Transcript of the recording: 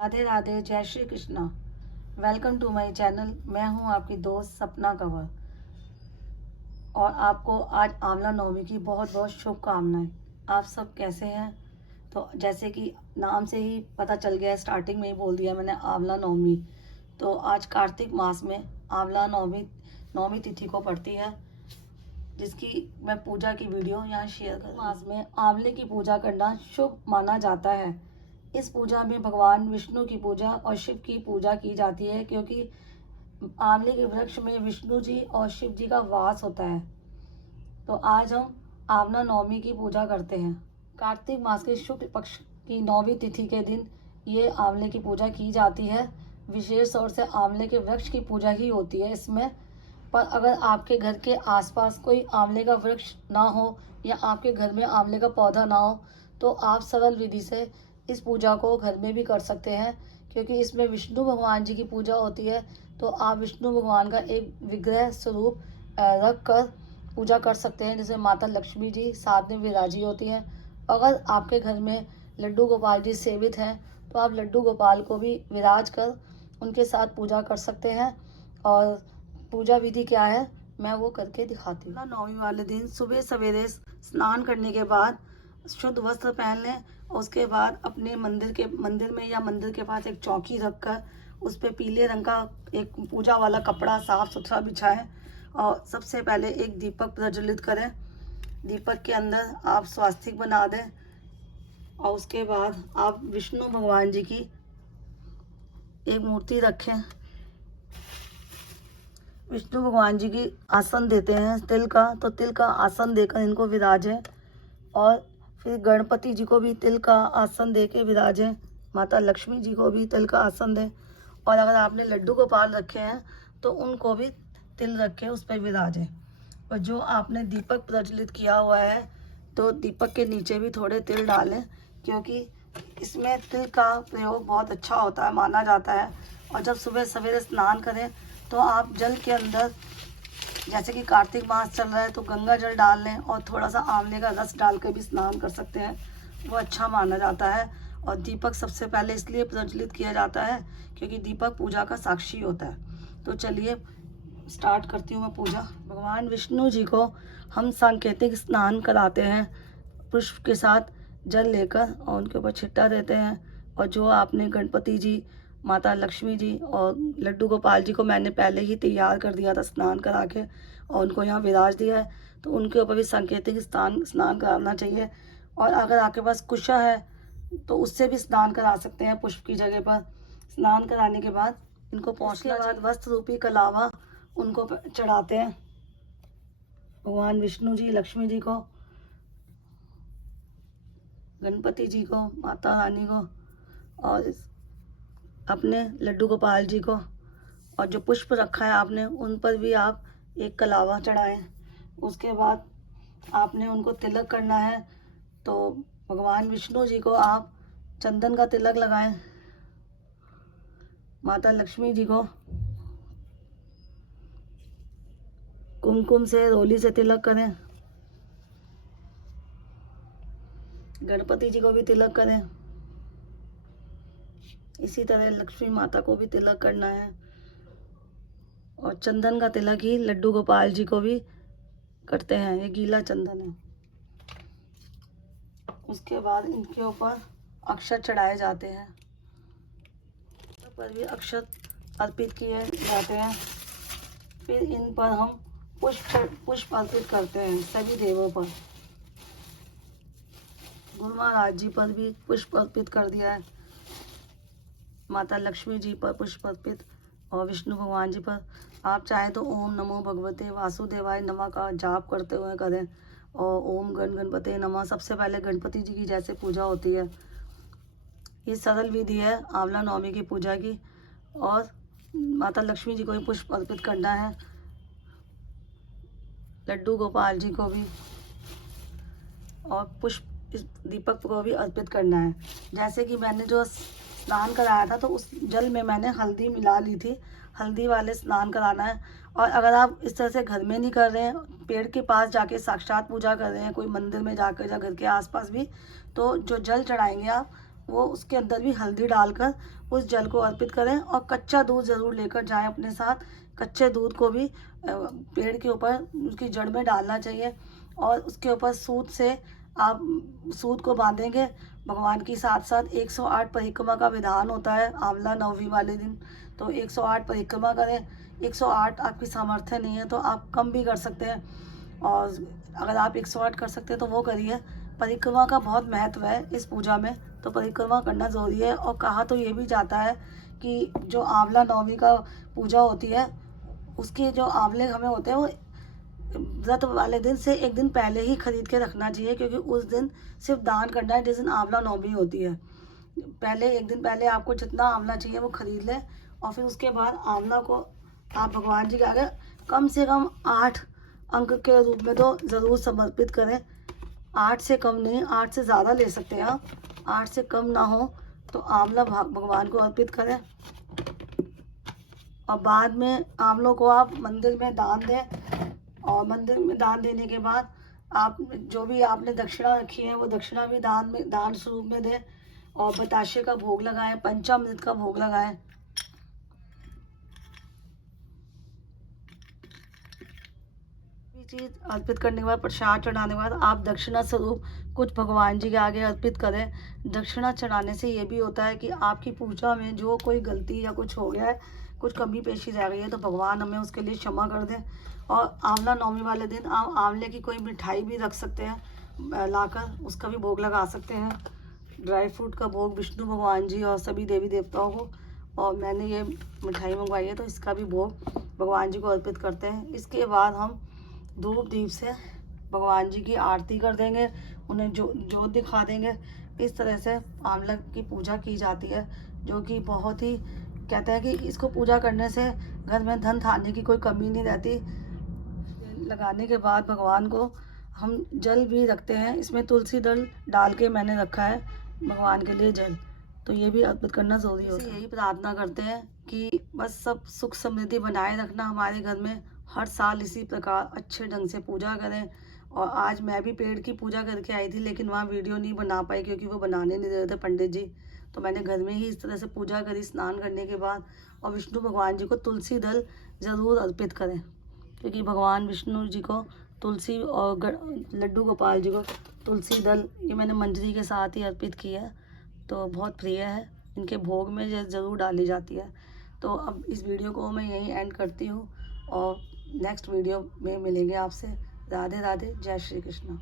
राधे राधे, जय Shri Krishna. Welcome to my channel. मैं हूं आपकी दोस्त सपना कंवर और आपको आज आंवला नवमी की बहुत बहुत शुभकामनाएं। आप सब कैसे हैं? तो जैसे कि नाम से ही पता चल गया है, स्टार्टिंग में ही बोल दिया मैंने आंवला नवमी। तो आज कार्तिक मास में आंवला नवमी नवमी तिथि को पड़ती है, जिसकी मैं पूजा की वीडियो यहाँ शेयर कर। मास में आंवले की पूजा करना शुभ माना जाता है। इस पूजा में भगवान विष्णु की पूजा और शिव की पूजा की जाती है, क्योंकि आंवले के वृक्ष में विष्णु जी और शिव जी का वास होता है। तो आज हम आंवला नवमी की पूजा करते हैं। कार्तिक मास के शुक्ल पक्ष की नौवीं तिथि के दिन ये आंवले की पूजा की जाती है। विशेष तौर से आंवले के वृक्ष की पूजा ही होती है इसमें। पर अगर आपके घर के आसपास कोई आंवले का वृक्ष ना हो या आपके घर में आंवले का पौधा ना हो, तो आप सरल विधि से इस पूजा को घर में भी कर सकते हैं, क्योंकि इसमें विष्णु भगवान जी की पूजा होती है। तो आप विष्णु भगवान का एक विग्रह स्वरूप रख कर पूजा कर सकते हैं, जिसमें माता लक्ष्मी जी साथ में विराजी होती हैं। अगर आपके घर में लड्डू गोपाल जी सेवित हैं, तो आप लड्डू गोपाल को भी विराज कर उनके साथ पूजा कर सकते हैं। और पूजा विधि क्या है मैं वो करके दिखाती हूँ। नवमी वाले दिन सुबह सवेरे स्नान करने के बाद शुद्ध वस्त्र पहन लें। उसके बाद अपने मंदिर में या मंदिर के पास एक चौकी रखकर उस पर पीले रंग का एक पूजा वाला कपड़ा साफ सुथरा बिछाएं और सबसे पहले एक दीपक प्रज्वलित करें। दीपक के अंदर आप स्वास्तिक बना दें और उसके बाद आप विष्णु भगवान जी की एक मूर्ति रखें। विष्णु भगवान जी की आसन देते हैं तिल का, तो तिल का आसन देकर इनको विराजें। और फिर गणपति जी को भी तिल का आसन दे के विराजें। माता लक्ष्मी जी को भी तिल का आसन दें। और अगर आपने लड्डू गोपाल रखे हैं तो उनको भी तिल रख के उस पर विराजें। और जो आपने दीपक प्रज्वलित किया हुआ है, तो दीपक के नीचे भी थोड़े तिल डालें, क्योंकि इसमें तिल का प्रयोग बहुत अच्छा होता है, माना जाता है। और जब सुबह सवेरे स्नान करें तो आप जल के अंदर, जैसे कि कार्तिक मास चल रहा है, तो गंगा जल डाल लें और थोड़ा सा आंवले का रस डाल कर भी स्नान कर सकते हैं, वो अच्छा माना जाता है। और दीपक सबसे पहले इसलिए प्रज्वलित किया जाता है क्योंकि दीपक पूजा का साक्षी होता है। तो चलिए स्टार्ट करती हूँ मैं पूजा। भगवान विष्णु जी को हम सांकेतिक स्नान कराते हैं, पुष्प के साथ जल लेकर और उनके ऊपर छिट्टा देते हैं। और जो आपने गणपति जी, माता लक्ष्मी जी और लड्डू गोपाल जी को मैंने पहले ही तैयार कर दिया था स्नान करा के और उनको यहाँ विराज दिया है, तो उनके ऊपर भी सांकेतिक स्नान कराना चाहिए। और अगर आपके पास कुशा है तो उससे भी स्नान करा सकते हैं पुष्प की जगह पर। स्नान कराने के बाद इनको पहुँचने के बाद वस्त्र रूपी कलावा उनको चढ़ाते हैं, भगवान विष्णु जी, लक्ष्मी जी को, गणपति जी को, माता रानी को और अपने लड्डू गोपाल जी को। और जो पुष्प रखा है आपने उन पर भी आप एक कलावा चढ़ाएं। उसके बाद आपने उनको तिलक करना है, तो भगवान विष्णु जी को आप चंदन का तिलक लगाएं। माता लक्ष्मी जी को कुमकुम से, रोली से तिलक करें। गणपति जी को भी तिलक करें। इसी तरह लक्ष्मी माता को भी तिलक करना है। और चंदन का तिलक ही लड्डू गोपाल जी को भी करते हैं, ये गीला चंदन है। उसके बाद इनके ऊपर अक्षत चढ़ाए जाते हैं, पर भी अक्षत अर्पित किए जाते हैं। फिर इन पर हम पुष्प अर्पित करते हैं सभी देवों पर। गुरु महाराज जी पर भी पुष्प अर्पित कर दिया है, माता लक्ष्मी जी पर पुष्प अर्पित और विष्णु भगवान जी पर। आप चाहें तो ओम नमो भगवते वासुदेवाय नमः का जाप करते हुए करें। और ओम गणपते नमः, सबसे पहले गणपति जी की जैसे पूजा होती है। ये सरल विधि है आंवला नवमी की पूजा की। और माता लक्ष्मी जी को भी पुष्प अर्पित करना है, लड्डू गोपाल जी को भी, और पुष्प इस दीपक को भी अर्पित करना है। जैसे कि मैंने जो स्नान कराया था तो उस जल में मैंने हल्दी मिला ली थी, हल्दी वाले स्नान कराना है। और अगर आप इस तरह से घर में नहीं कर रहे हैं, पेड़ के पास जाके साक्षात पूजा कर रहे हैं, कोई मंदिर में जाकर या घर के आसपास भी, तो जो जल चढ़ाएंगे आप वो उसके अंदर भी हल्दी डालकर उस जल को अर्पित करें। और कच्चा दूध ज़रूर लेकर जाएं अपने साथ। कच्चे दूध को भी पेड़ के ऊपर उसकी जड़ में डालना चाहिए और उसके ऊपर सूत से आप सूत को बांधेंगे भगवान की। साथ साथ 108 परिक्रमा का विधान होता है आंवला नवमी वाले दिन, तो 108 परिक्रमा करें। 108 आपकी सामर्थ्य नहीं है तो आप कम भी कर सकते हैं, और अगर आप 108 कर सकते हैं तो वो करिए। परिक्रमा का बहुत महत्व है इस पूजा में, तो परिक्रमा करना ज़रूरी है। और कहा तो ये भी जाता है कि जो आंवला नवमी का पूजा होती है उसके जो आंवले हमें होते हैं वो व्रत वाले दिन से एक दिन पहले ही खरीद के रखना चाहिए, क्योंकि उस दिन सिर्फ दान करना है जिस दिन आंवला नवमी होती है। पहले एक दिन पहले आपको जितना आंवला चाहिए वो खरीद लें, और फिर उसके बाद आंवला को आप भगवान जी के आगे कम से कम 8 अंक के रूप में तो ज़रूर समर्पित करें। 8 से कम नहीं, 8 से ज़्यादा ले सकते हैं आप। 8 से कम ना हो तो आंवला भगवान को अर्पित करें, और बाद में आंवलों को आप मंदिर में दान दें। और मंदिर में दान देने के बाद आप जो भी आपने दक्षिणा रखी है वो दक्षिणा भी दान स्वरूप में दें, और बताशे का भोग लगाएं, पंचामृत का भोग लगाएं। चीज़ अर्पित करने के बाद, प्रसाद चढ़ाने के बाद आप दक्षिणा स्वरूप कुछ भगवान जी के आगे अर्पित करें। दक्षिणा चढ़ाने से ये भी होता है कि आपकी पूजा में जो कोई गलती या कुछ हो गया है, कुछ कमी पेशी रह गई है, तो भगवान हमें उसके लिए क्षमा कर दें। और आंवला नवमी वाले दिन आप आंवले की कोई मिठाई भी रख सकते हैं लाकर, उसका भी भोग लगा सकते हैं। ड्राई फ्रूट का भोग विष्णु भगवान जी और सभी देवी देवताओं को, और मैंने ये मिठाई मंगवाई है तो इसका भी भोग भगवान जी को अर्पित करते हैं। इसके बाद हम धूप दीप से भगवान जी की आरती कर देंगे, उन्हें जोत दिखा देंगे। इस तरह से आंवला की पूजा की जाती है, जो कि बहुत ही कहते हैं कि इसको पूजा करने से घर में धन धान्य की कोई कमी नहीं रहती। लगाने के बाद भगवान को हम जल भी रखते हैं, इसमें तुलसी दल डाल के मैंने रखा है भगवान के लिए जल, तो ये भी अर्पित करना ज़रूरी होता है। यही प्रार्थना करते हैं कि बस सब सुख समृद्धि बनाए रखना हमारे घर में, हर साल इसी प्रकार अच्छे ढंग से पूजा करें। और आज मैं भी पेड़ की पूजा करके आई थी, लेकिन वहाँ वीडियो नहीं बना पाई क्योंकि वो बनाने नहीं दे रहे थे पंडित जी, तो मैंने घर में ही इस तरह से पूजा करी स्नान करने के बाद। और विष्णु भगवान जी को तुलसी दल ज़रूर अर्पित करें, क्योंकि भगवान विष्णु जी को तुलसी, और लड्डू गोपाल जी को तुलसी दल, ये मैंने मंजरी के साथ ही अर्पित किया है, तो बहुत प्रिय है, इनके भोग में ज़रूर डाली जाती है। तो अब इस वीडियो को मैं यहीं एंड करती हूँ, और नेक्स्ट वीडियो में मिलेंगे आपसे। राधे राधे, जय श्री कृष्ण।